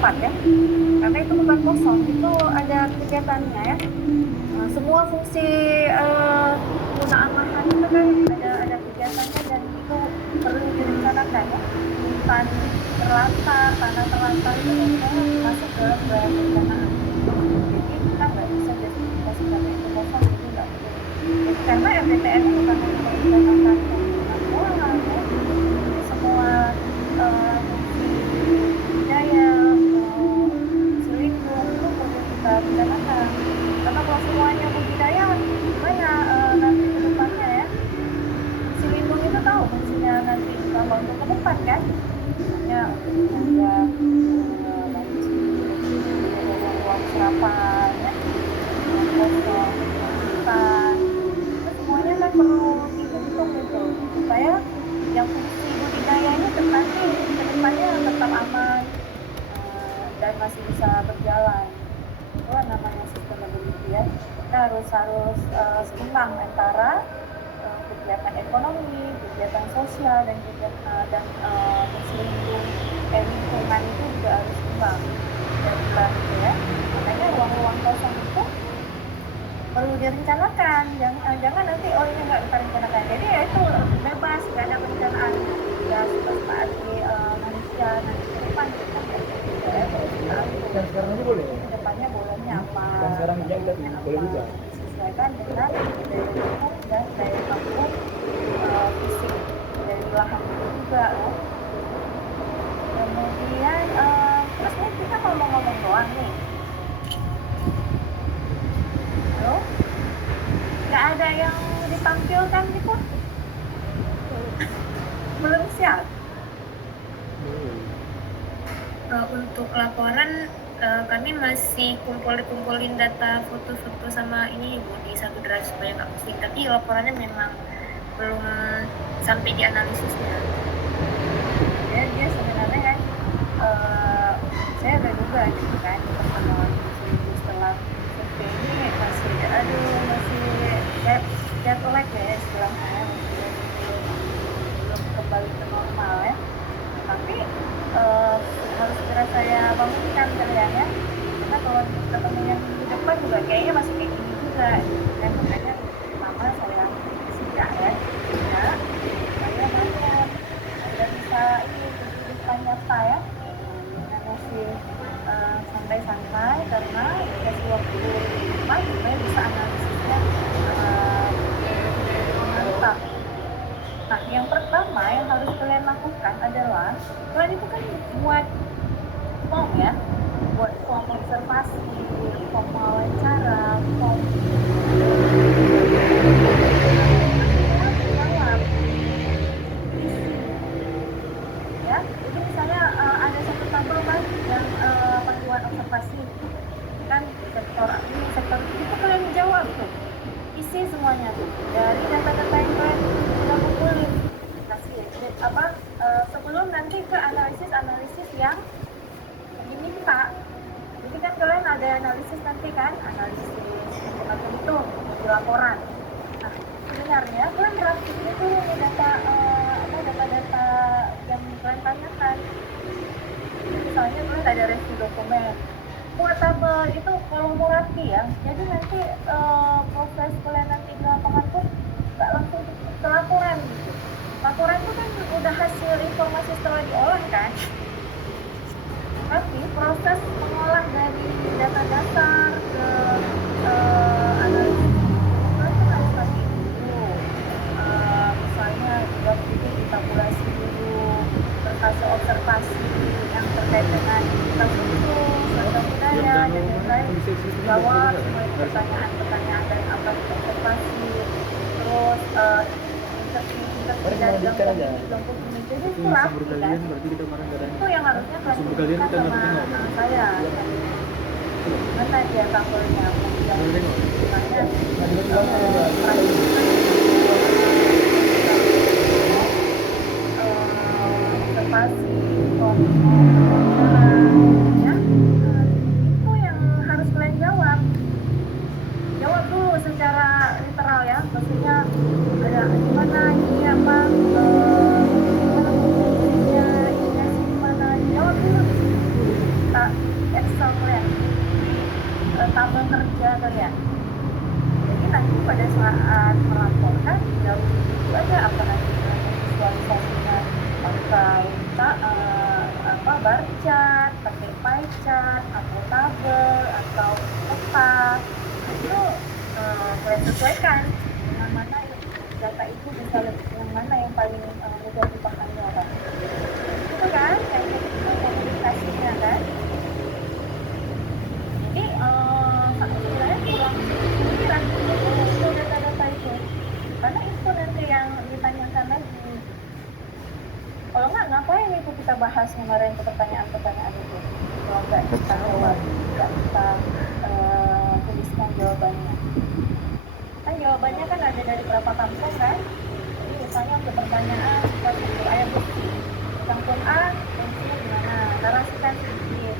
tempat ya, karena itu bukan kosong, itu ada kegiatannya ya. Semua fungsi penggunaan lahan itu kan ada kegiatannya dan itu perlu direncanakan ya. Hutan terlantar, tanah terlantar itu semuanya masuk dalam proyek perencanaan. Jadi kita nggak bisa justifikasi karena itu kosong jadi nggak perlu. Jadi karena RPTN itu bukan hanya merencanakan penggunaan lahan ya, jadi semua fungsi budidaya, fungsi lindung itu perlu kita rencanakan. Karena kalau semuanya budidaya, gimana nanti ke depannya ya? Fungsi lindung itu tahu fungsinya nanti utama untuk ke depan kan? Misalnya untuk menjaga banjir, menjaga ruang-ruang serapan ya, ruang kosong, ruang hutan. Itu semuanya kan perlu dihitung gitu supaya yang fungsi budidayanya nanti ke depannya tetap aman dan masih bisa berjalan. Itulah namanya sustainability ya. Kita harus seimbang antara kegiatan ekonomi, kegiatan sosial dan fungsi lingkungan itu juga harus seimbang dan gitu ya. Makanya ruang-ruang kosong itu perlu direncanakan, jangan nanti ini nggak kita rencanakan. Jadi ya itu bebas, nggak ada perencanaan ya suka di manusia nanti ke depan kita ya terus Dan sekarang ini boleh. ke depannya bolehnya apa, Dan sekarang ini boleh juga. disesuaikan dengan daya dukung dan daya tampung fisik dari lahan itu juga ya. Kemudian terus nih kita ngomong-ngomong doang nih. Halo? Nggak ada yang ditampilkan gitu? Belum siap? Untuk laporan kami masih kumpulin data foto-foto sama ini Ibu di satu drive supaya nggak pusing, tapi laporannya memang belum sampai di analisisnya. Ya, dia sebenarnya kan saya udah duga gitu kan pertemuan setelah survei ini masih jet lag ya istilahnya, belum kembali ke normal ya. Tapi harus segera saya bangunkan kalian ya, karena kalau ketemu yang di depan juga kayaknya masih kayak gini juga gitu kan. Makanya pertama saya sidak ya, saya bangun dan bisa ini kehidupan nyata ya, dengan masih santai-santai karena dikasih waktu lama supaya bisa analisisnya mantap. Nah, yang pertama yang harus kalian lakukan adalah kalian itu kan buat form ya, buat form observasi, form wawancara, form jawab ya. Jadi misalnya ada satu tabel kan yang panduan observasi kan sektor ini itu kalian jawab tuh, isi semuanya tuh dari data-data yang kalian sudah kumpulin, kasih sebelum nanti ke analisis yang diminta. Jadi kan kalian ada analisis nanti kan, analisis macam itu di laporan. Nah, sebenarnya kalian drafting itu data-data yang kalian tanyakan. Misalnya kalian ada review dokumen, buat tabel itu kalau mau rapi ya. Jadi nanti proses kalian nanti di lapangan pun nggak langsung ke laporan gitu. Laporan itu kan udah hasil informasi setelah diolah kan. Tapi proses mengolah dari data dasar ke analisis itu harus lagi dulu. Misalnya juga ini ditabulasi dulu, berhasil observasi yang terkait dengan kasus sosial budaya dan lain-lain, jawab semua pertanyaan-pertanyaan dan apa yang observasi, terus interview dari kelompok jadi itu rapi kan. Itu yang harusnya kalian sama saya. Mana dia tabelnya? Misalnya observasi, ya, itu yang harus kalian jawab. Jawab dulu secara literal ya, maksudnya ada gimana ini apa, gimana fungsinya, indikasi gimana, jawab dulu. Excel kalian, di tabel kerja kalian. Jadi nanti pada saat melaporkan tinggal itu aja apa nanti visualisasinya pakai bar chart, pakai pie chart, atau tabel, atau peta, itu kalian sesuaikan dengan mana data itu bisa lebih, yang mana yang paling mudah dipahami orang. Itu kan yang komunikasinya kan. Jadi sebenarnya kurang pikiran untuk data-data itu, karena itu nanti yang ditanyakan lagi. Kalau nggak, ngapain itu kita bahas kemarin pertanyaan-pertanyaan itu? Kalau nggak kita tuliskan jawabannya. Kan jawabannya kan ada dari berapa kampung kan? Jadi misalnya untuk pertanyaan seperti itu, air bersih. Kampung A, fungsinya gimana? Narasikan sedikit.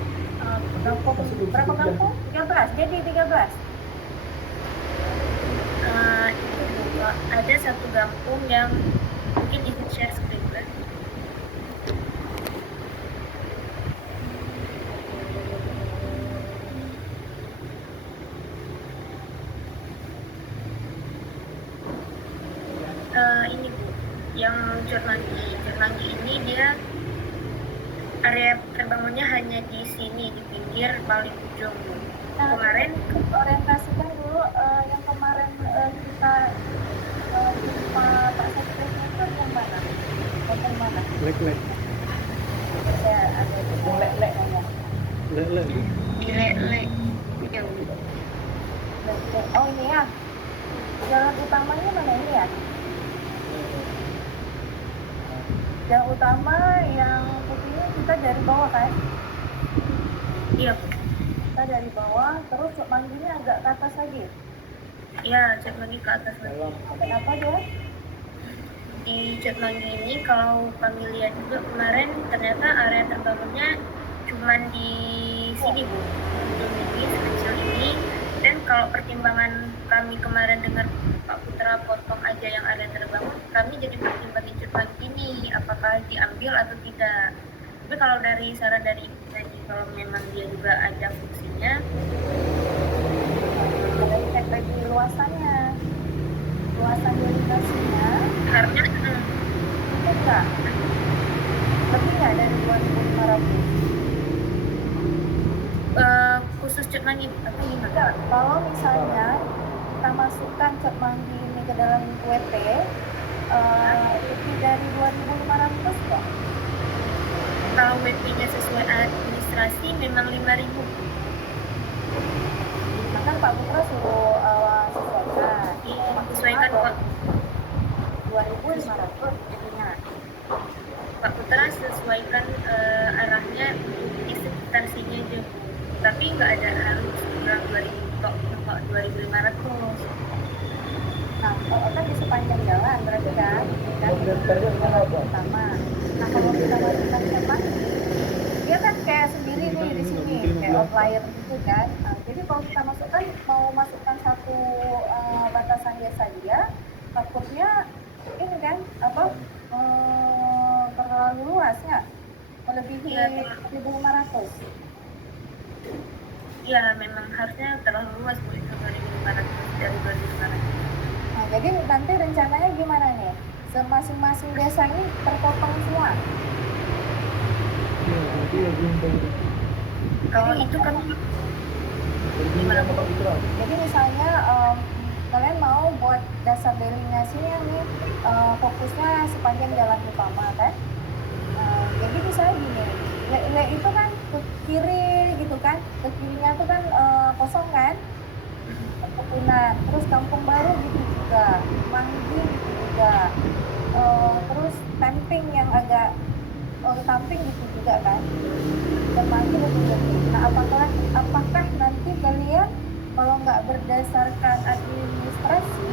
Kampung berapa kampung? 13. Jadi 13. Itu ada satu kampung yang mungkin ikut share screen kan? Ini Bu, yang Cotmanggi ini dia area terbangunnya hanya di sini, di pinggir paling ujung Bu. Nah, Kemarin orientasikan dulu yang kemarin kita jumpa Pak Sekretnya itu yang mana? Yang mana? Lek. Ya, ada yang lek ya. Lek. Lek. Yang Oh ini ya, jalan utamanya mana ini ya? Jalan utama yang putihnya kita dari bawah kan? iya, Kita dari bawah, terus mangginya agak ke atas lagi. ya Cotmanggi ke atas lagi. Sampai apa dia? Di Cotmanggi ini kalau kami lihat juga kemarin ternyata area terbangunnya cuman di sini Bu, ujung ini sekecil ini. Dan kalau pertimbangan kami kemarin dengar Pak Putra potong aja yang area terbangun, kami jadi pertimbangin Cotmanggi ini apakah diambil atau tidak. Tapi kalau dari saran dari Ibu tadi, kalau memang dia juga ada fungsinya, Ada cek lagi luasannya, luasan iritasinya. harusnya Cukup nggak? Lebih nggak dari 2.500? khusus Cotmanggi atau gimana? Enggak, kalau misalnya kita masukkan Cotmanggi ini ke dalam WP, lebih dari 2.500 kok. Kalau WP-nya sesuai administrasi memang 5.000. Maka Pak Putra suruh sesuaikan. Sesuaikan kok. 2.500 jadinya. Pak Putra sesuaikan arahnya di sekitar sini aja Bu. Tapi nggak ada harus kurang 2.000 kok 2.500. Nah, kalau kan di sepanjang jalan berarti kan utama. Nah, kalau kita masukkan Cotmanggi, dia kan kayak sendiri nih di sini, kayak outlier gitu kan. Nah, jadi kalau kita masukkan satu batasan biasa dia, takutnya ini kan terlalu luas ya, melebihi 1.500. Ya memang harusnya terlalu luas Bu, itu 2.500 dari 2.500. Nah, jadi nanti rencananya gimana nih? Masing-masing desa ini terpotong semua. Kalau itu kan gimana Bu? Jadi misalnya kalian mau buat dasar delineasinya nih fokusnya sepanjang jalan utama kan? Jadi misalnya gini, le itu kan ke kiri gitu kan, ke kirinya tuh kan kosong kan, perkebunan, terus kampung baru gitu juga, Manggi gitu juga, terus Tamping yang agak Tamping gitu juga kan, dan Manggi lebih. Nah apakah nanti kalian kalau nggak berdasarkan administrasi,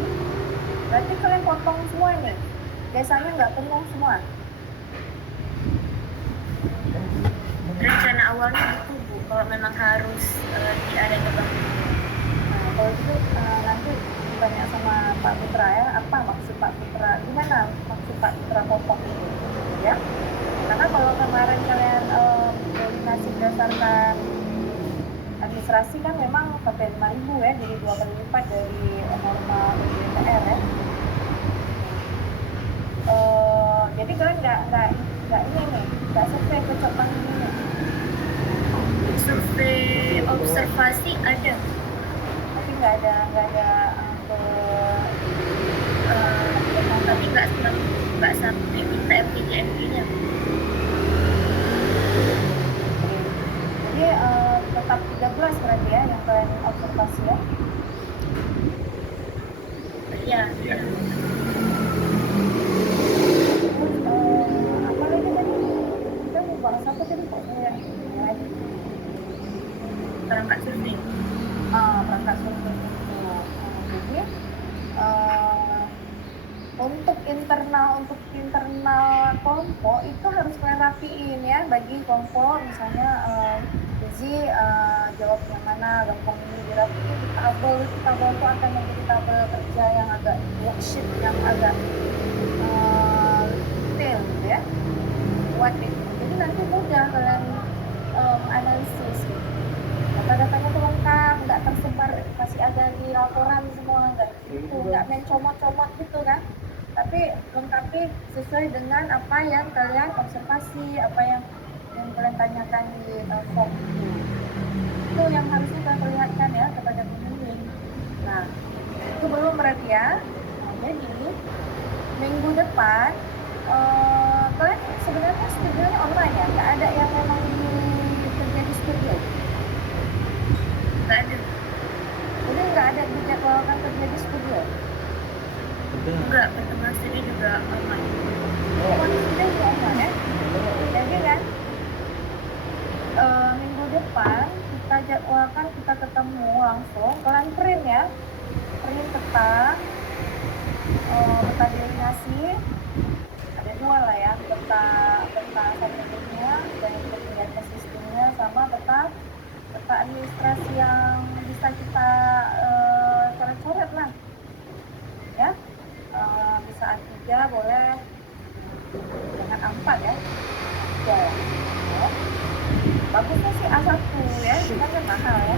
berarti kalian potong semua nih, desanya nggak penuh semua. Rencana awalnya gitu Bu, kalau memang harus di area kebangunan. Nah, kalau itu nanti tanya sama Pak Putra ya, apa maksud Pak Putra, gimana maksud Pak Putra potong itu, ya? Karena kalau kemarin kalian koordinasi berdasarkan administrasi kan memang sampai 5.000 ya, jadi 2 kali lipat dari norma DPR ya. Jadi kalian nggak ini nih, nggak survei kecocokan ini nih. Survei observasi ada, Tapi nggak ada tapi nggak sampai minta RPJMD-nya. Jadi tetap 13 berarti ya yang kalian observasi ya. Iya. Terus apa lagi tadi? Kita mau bahas apa tadi kok saya lagi? Perangkat survei. Perangkat survei itu. Jadi untuk internal kelompok itu harus kalian rapiin ya, bagi kelompok misalnya Gizi jawab yang mana, gampang ini dirapiin di tabel itu akan menjadi tabel kerja yang agak worksheet yang agak detail gitu ya, buat itu. Jadi nanti mudah kalian analisis gitu. Data-datanya tuh lengkap, nggak tersebar, masih ada di laporan semua, nggak main comot-comot gitu kan, tapi lengkapi sesuai dengan apa yang kalian observasi, apa yang kalian tanyakan di form itu yang harusnya kalian perlihatkan ya kepada pembimbing. Nah, itu belum berarti ya. Jadi minggu depan kalian sebenarnya studionya online ya, nggak ada yang memang kerja di studio. Nggak ada. Jadi nggak ada dijadwalkan kerja di studio. Enggak, pertemuan studi juga online. Pertemuan studio juga online ya. Jadi kan minggu depan kita jadwalkan kita ketemu langsung, kalian print ya, print peta delineasi, ada 2 lah ya, peta satelitnya dan untuk melihat sistemnya, sama peta administrasi yang bisa kita coret-coret lah ya. Bisa A3 boleh, jangan A4 ya, A3 ya. Bagusnya sih A1 ya, kita kan mahal ya.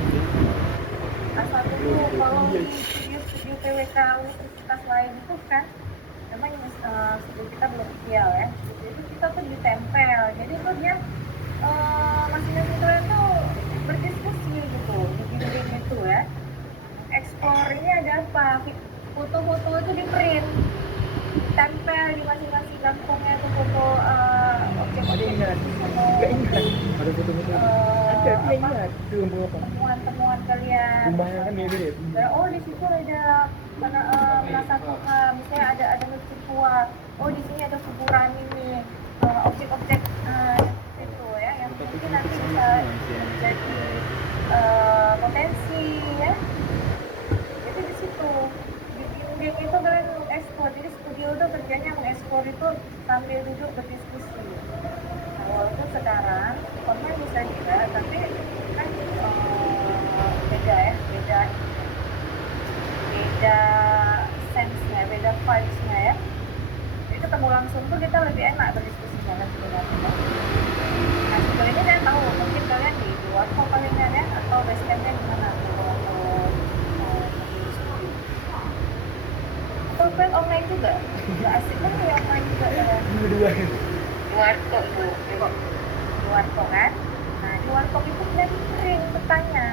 A1 itu kalau di studio PWK universitas lain itu kan memang studio kita belum ideal ya, jadi kita tuh ditempel, jadi tuh dia masing-masing kalian tuh berdiskusi gitu di dinding itu ya. Ekspor ini ada apa, foto-foto itu di print, tempel di masing-masing kampungnya itu foto objek-objek foto ada foto-foto ada ingat temuan kalian. rumahnya kan ini Oh di situ ada masa tua, misalnya ada masjid tua, oh di sini ada kuburan ini, objek-objek itu ya yang mungkin nanti bisa menjadi potensi ya. Jadi di situ di dinding itu kalian mengekspor, jadi studio itu kerjanya mengekspor itu sambil duduk berdiskusi. Nah, walaupun sekarang online bisa juga, tapi kan beda ya, beda sense-nya, beda vibes-nya ya. Jadi ketemu langsung tuh kita lebih enak berdiskusinya kan sebenarnya. Nah sebelum ini saya tahu mungkin kalian di luar kok palingan ya, atau basecamp-nya di mana atau kalian online juga, nggak asik kan ya online juga ya. dua Di warkop tuh, di warkop kan. Nah di warkop itu kalian print petanya,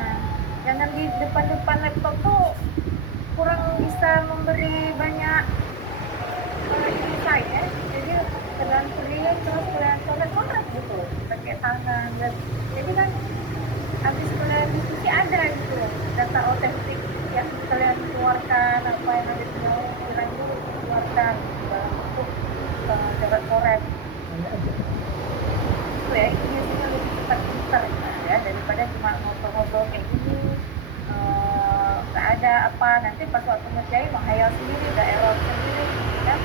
jangan di depan laptop tuh kurang bisa memberi banyak insight ya. Jadi kalian print terus kalian coret gitu pakai tangan, dan jadi kan habis kalian diskusi ada gitu data otentik yang kalian keluarkan, apa yang ada di dalam pikiran itu keluarkan dalam bentuk coret-coret itu ya. Itu biasanya lebih cepat ya daripada cuma ngobrol-ngobrol kayak gini, nggak ada apa, nanti pas waktu ngerjain menghayal sendiri, udah error sendiri kan.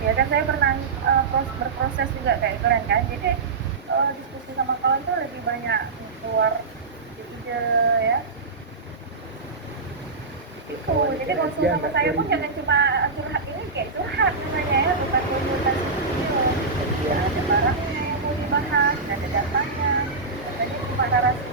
Ya kan saya pernah berproses juga kayak kalian kan, jadi diskusi sama kawan tuh lebih banyak keluar ide ya itu. Jadi konsul sama saya pun jangan cuma curhat, ini kayak curhat namanya ya, bukan konsultasi video. Ada barangnya yang mau dibahas, ada datanya cuma narasi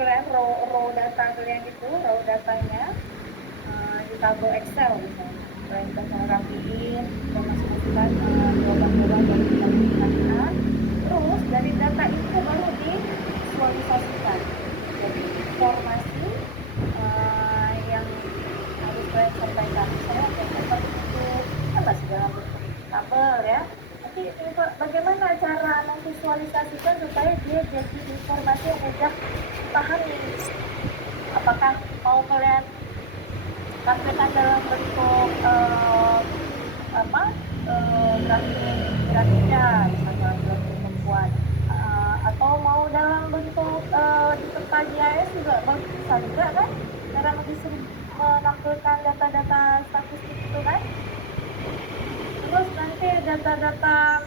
kalian raw data kalian itu, raw datanya di tabel Excel misalnya. Kalian bisa rapiin, dan masuk-masukkan jawaban-jawaban dari pertanyaan. Terus dari data itu baru divisualisasikan. Jadi informasi yang harus kalian sampaikan. Misalnya kayak itu kan masih dalam bentuk tabel ya. Tapi bagaimana cara memvisualisasikan supaya dia jadi informasi yang mudah dipahami? Apakah mau kalian tampilkan dalam bentuk grafik-grafik misalnya grafik membuat atau mau dalam bentuk di peta GIS juga bisa juga kan, cara menampilkan data-data statistik itu kan. Terus nanti data-data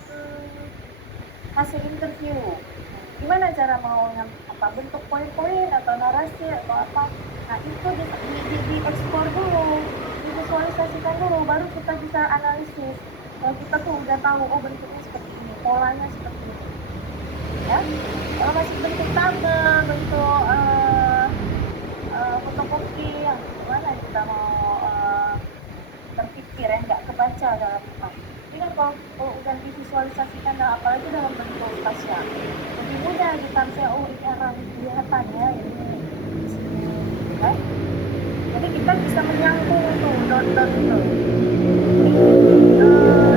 hasil interview, gimana cara mau apa bentuk poin-poin atau narasi atau apa. Nah itu di ekspor dulu, divisualisasikan dulu, baru kita bisa analisis. Kalau kita tuh udah tahu, oh bentuknya seperti ini, polanya seperti ini ya. Kalau masih bentuk tabel, bentuk fotokopi, yang gimana kita mau terpikir ya, nggak kebaca dalam otak. Ini kan kalau udah divisualisasikan, apalagi dalam bentuk spasial, lebih mudah kita bisa, oh ini akan kelihatan ya ini kan. Jadi kita bisa menyambung tuh dot-dot itu.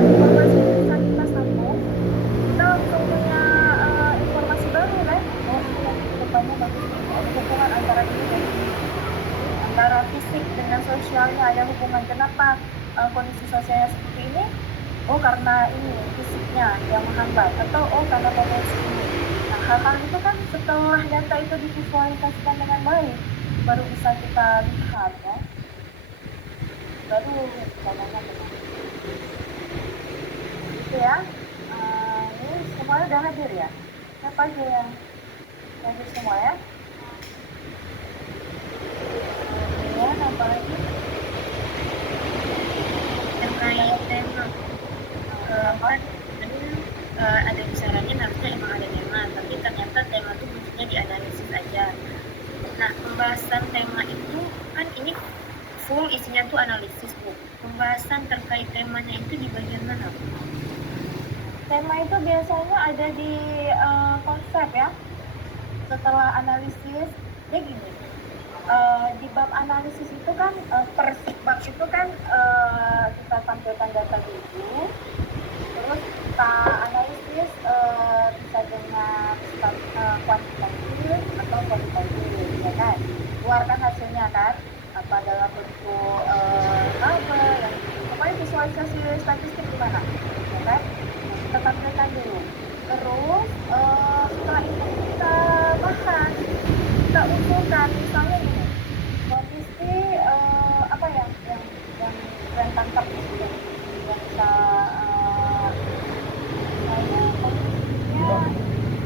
Informasi yang bisa kita sambung, kita langsung punya informasi baru kan. Oh ini depannya bagus, ada hubungan antara ini dan ini, antara fisik dengan sosialnya ada hubungan. Kenapa kondisi sosialnya seperti ini? Oh karena ini fisiknya yang menghambat, atau oh karena potensi ini. Nah hal-hal itu kan setelah data itu divisualisasikan dengan baik, baru bisa kita lihat ya, baru caranya benar gitu ya. Ini semuanya udah hadir ya, siapa aja yang hadir semua ya. Kemudian apa lagi terkait tema kan ada bicaranya harusnya emang ada tema, tapi ternyata tema itu maksudnya dianalisis aja. Nah pembahasan tema itu kan ini full isinya tuh analisis Bu. Pembahasan terkait temanya itu di bagian mana? Tema itu biasanya ada di konsep ya. Setelah analisis, dia gini. Di bab analisis itu kan per bab itu kan kita tampilkan data dulu, terus kita analisis bisa dengan kuantitatif atau kualitatif ya kan, keluarkan hasilnya kan, apa dalam bentuk tabel yang pokoknya visualisasi statistik gimana ya kan. Nah, kita tampilkan dulu, terus setelah itu kita bahas, kita usulkan misalnya ini kondisi apa yang kalian tangkap gitu, yang bisa misalnya kondisinya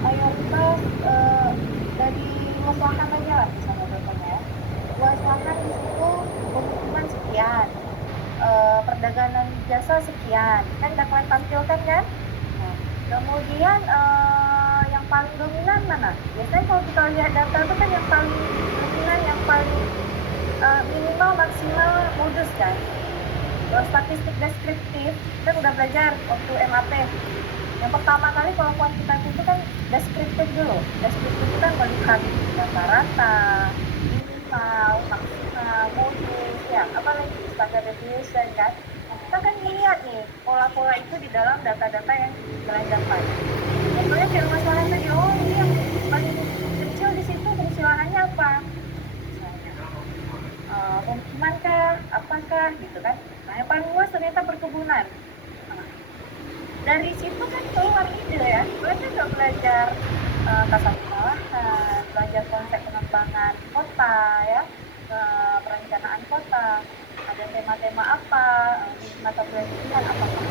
mayoritas dari luas lahan aja lah misalnya contohnya ya. Luas lahan di situ pemukiman sekian, perdagangan jasa sekian, kan udah kalian tampilkan kan. Nah, kemudian yang paling dominan mana? Biasanya kalau kita lihat data itu kan yang paling dominan, yang paling minimal maksimal modus kan. Kalau statistik deskriptif kita udah belajar waktu MAP. Yang pertama kali kalau kuantitatif itu kan deskriptif dulu. Deskriptif itu kan melihat rata-rata, minimal, maksimal, modus, ya apalagi standar deviation kan. Nah, kita kan lihat nih pola-pola itu di dalam data-data yang kalian dapat. Contohnya kayak masalah tadi, oh ini yang paling kecil di situ fungsi lahannya apa? Misalnya pemukiman kah, apakah gitu kan. Nah yang paling luas ternyata perkebunan. Nah, dari situ kan keluar ide ya. Kalian kan udah belajar tata lahan, belajar konsep pengembangan kota ya, perencanaan kota. Ada tema-tema apa, mata pelajaran apakah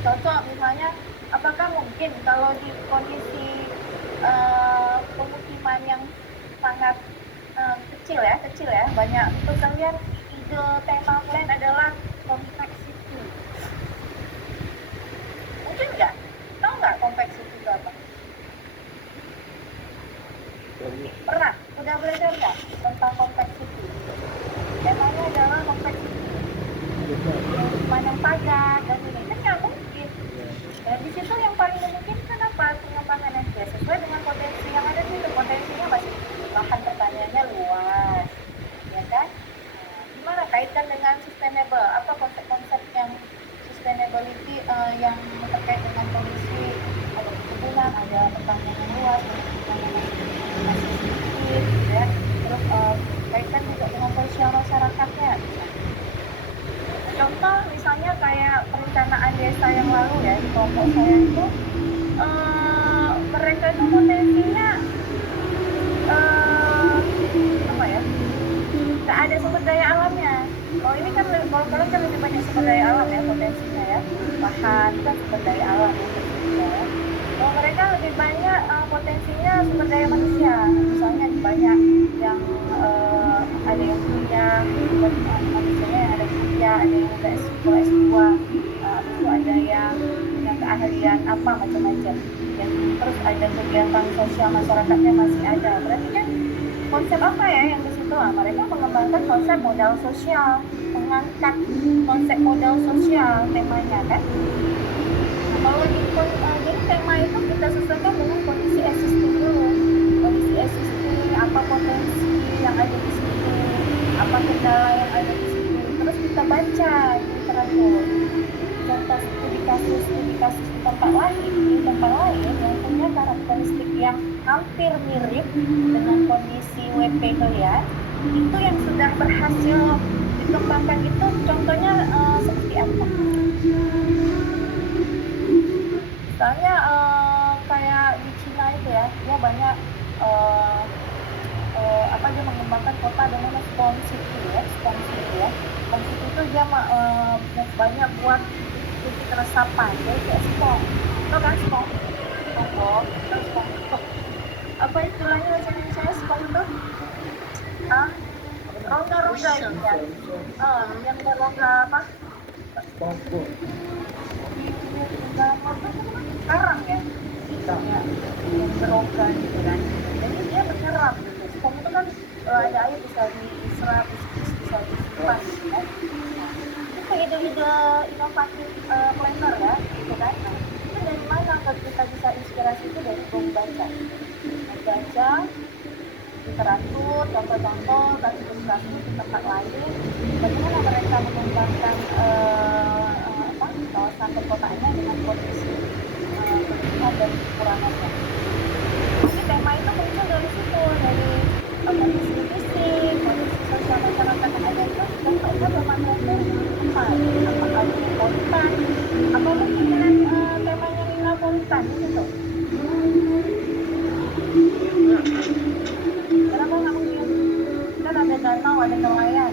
cocok misalnya. Apakah mungkin kalau di kondisi pemukiman yang sangat kecil ya, banyak itu kalian ide tema kalian adalah kompleksiti. Mungkin nggak? Tahu nggak kompleksiti itu apa? padat dan ini kan nggak mungkin. Dan di situ yang paling memungkinkan apa pengembangan nanti ya, sesuai dengan potensi yang ada itu potensinya masih lahan pertaniannya luas, ya kan? Nah, gimana kaitkan dengan sustainable? Apa konsep-konsep yang sustainability yang terkait dengan kondisi ada perkebunan, ada pertanian yang luas, ada pertanian yang masih sedikit, ya. Terus kaitkan juga dengan sosial masyarakatnya. Contoh misalnya kayak perencanaan desa yang lalu ya di kelompok saya itu mereka itu potensinya apa ya, nggak ada sumber daya alamnya. Kalau ini kan kalau kalian kan lebih banyak sumber daya alam ya potensinya ya, lahan kan sumber daya alam ya. Kalau mereka lebih banyak potensinya sumber daya manusia, misalnya banyak yang ada yang kuliah, manusianya ada kuliah, ada yang udah S2, itu ada yang punya keahlian apa macam-macam. Dan terus ada kegiatan sosial masyarakatnya masih ada. Berarti kan konsep apa ya yang di situ? Mereka mengembangkan konsep modal sosial, mengangkat konsep modal sosial temanya kan. Kalau jadi tema itu kita sesuaikan dengan kondisi existing dulu. Kondisi existing, apa potensi yang ada di situ, apa kendala yang ada di situ. Terus kita baca di literatur. Contoh studi kasus di tempat lain yang punya karakteristik yang hampir mirip dengan kondisi WP kalian, itu yang sudah berhasil dikembangkan itu contohnya seperti apa? Misalnya kayak di Cina itu ya, dia banyak dia mengembangkan kota dengan Stone City ya. Stone City itu dia banyak buat titik resapan, jadi kayak spong. Itu kan spong. Apa istilahnya bahasa Indonesia spong itu? Rongga-rongga itu ya. Yang berongga apa? Pokok. Karang ya, yang berongga gitu kan. Jadi dia bergerak gitu. Spong itu kan ada air bisa diserap, bisa disimpan ya. Itu ide-ide inovatif planner ya, gitu kan. Nah, itu dari mana kita bisa inspirasi itu dari membaca literatur, contoh-contoh kasus-kasus di tempat lain, bagaimana mereka mengembangkan kawasan perkotaannya dengan kondisi kelebihan dan kekurangannya. Jadi tema itu muncul dari situ, dari kondisi fisik, kondisi sosial masyarakat yang ada itu contohnya bermanfaat apa agropolitan, apa mungkin dengan temanya Ninapolitan gitu. Kenapa nggak mungkin? Kan ada danau, ada nelayan.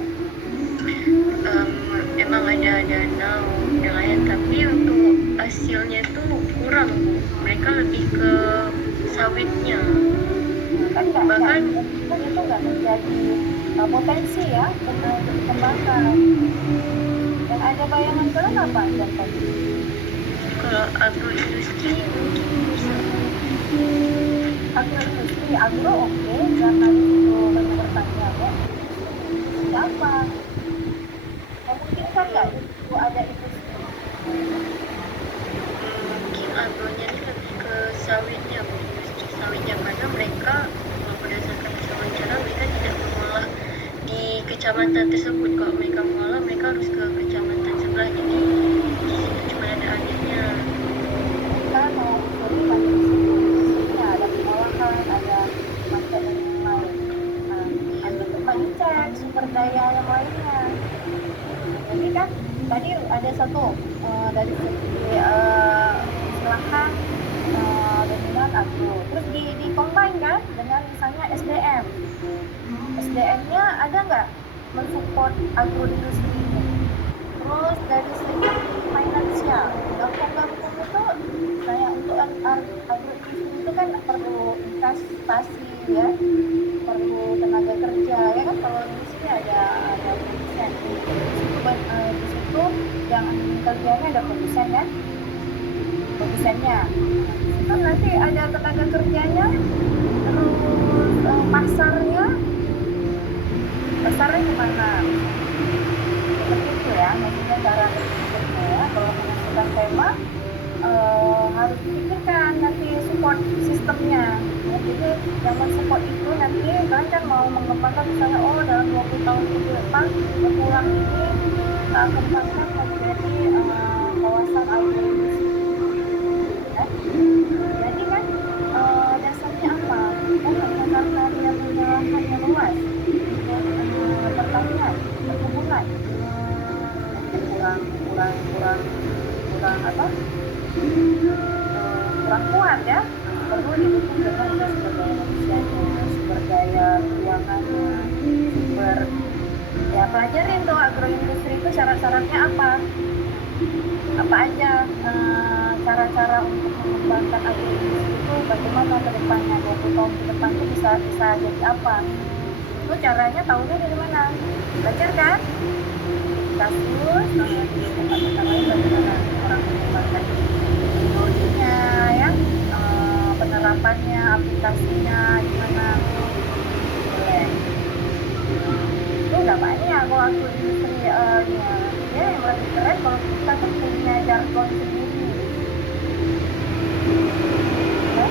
Emang ada danau, nelayan, tapi untuk hasilnya itu kurang, Bu. Mereka lebih ke sawitnya. Kan bahkan itu nggak menjadi potensi ya untuk dikembangkan. Dan ada bayangan kalian apa contohnya? Kalau agroindustri mungkin bisa. Agroindustri, agro oke, karena itu banyak pertanian ya. Siapa? Memungkinkan nggak itu ada industri? Mungkin agronya ini lebih ke sawitnya, Bu. Industri sawitnya, karena mereka berdasarkan hasil wawancara mereka tidak mengolah di kecamatan tersebut. Kalau mereka mengolah, mereka harus ke kecamatan sebelah, jadi di situ cuma ada airnya. Kita mau pada di situ ada pengolahan, ada macam yang lain. Nah, ada kembali cek sumber daya yang lainnya. Jadi kan tadi ada satu dari segi lahan dominan agro, terus dikombin kan dengan misalnya SDM. SDM-nya ada nggak mensupport agroindustri ini? Terus dari segi finansial, hukum itu saya untuk agroindustri itu kan perlu investasi ya, perlu tenaga kerja ya kan. Kalau di sini ada produsen di situ yang kerjanya ada produsen ya, produsennya. Itu nanti ada tenaga kerjanya, terus pasarnya kemana? Seperti itu ya, maksudnya cara berpikirnya. mensupport sistemnya. Ya, jadi yang mensupport itu nanti kalian kan mau mengembangkan misalnya dalam 20 tahun ke depan Pulang ini kita kembangkan menjadi kawasan agroindustri. Ya. Jadi kan dasarnya apa? Kan hanya karena dia punya lahan yang luas untuk pertanian, perkebunan. Kurang kurang kurang kurang apa? Kurang kuat ya. Perlu didukung dengan sumber daya manusianya, sumber daya keuangannya, sumber ya pelajarin tuh agroindustri itu syarat-syaratnya apa aja cara-cara untuk mengembangkan agroindustri itu bagaimana ke depannya 20 tahun ke depan itu bisa jadi apa itu caranya tahunya dari mana belajar kan kasus di tempat-tempat lain bagaimana orang mengembangkan teknologinya ya penerapannya aplikasinya gimana boleh itu udah banyak kalau agroindustri ya yang lebih keren kalau kita tuh punya jargon sendiri ya